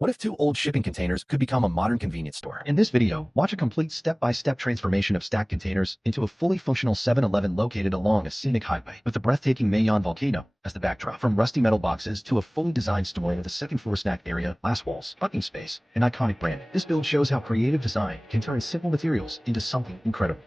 What if two old shipping containers could become a modern convenience store? In this video, watch a complete step-by-step transformation of stacked containers into a fully functional 7-Eleven located along a scenic highway with the breathtaking Mayon Volcano as the backdrop. From rusty metal boxes to a fully designed store with a second-floor snack area, glass walls, parking space, and iconic branding. This build shows how creative design can turn simple materials into something incredible.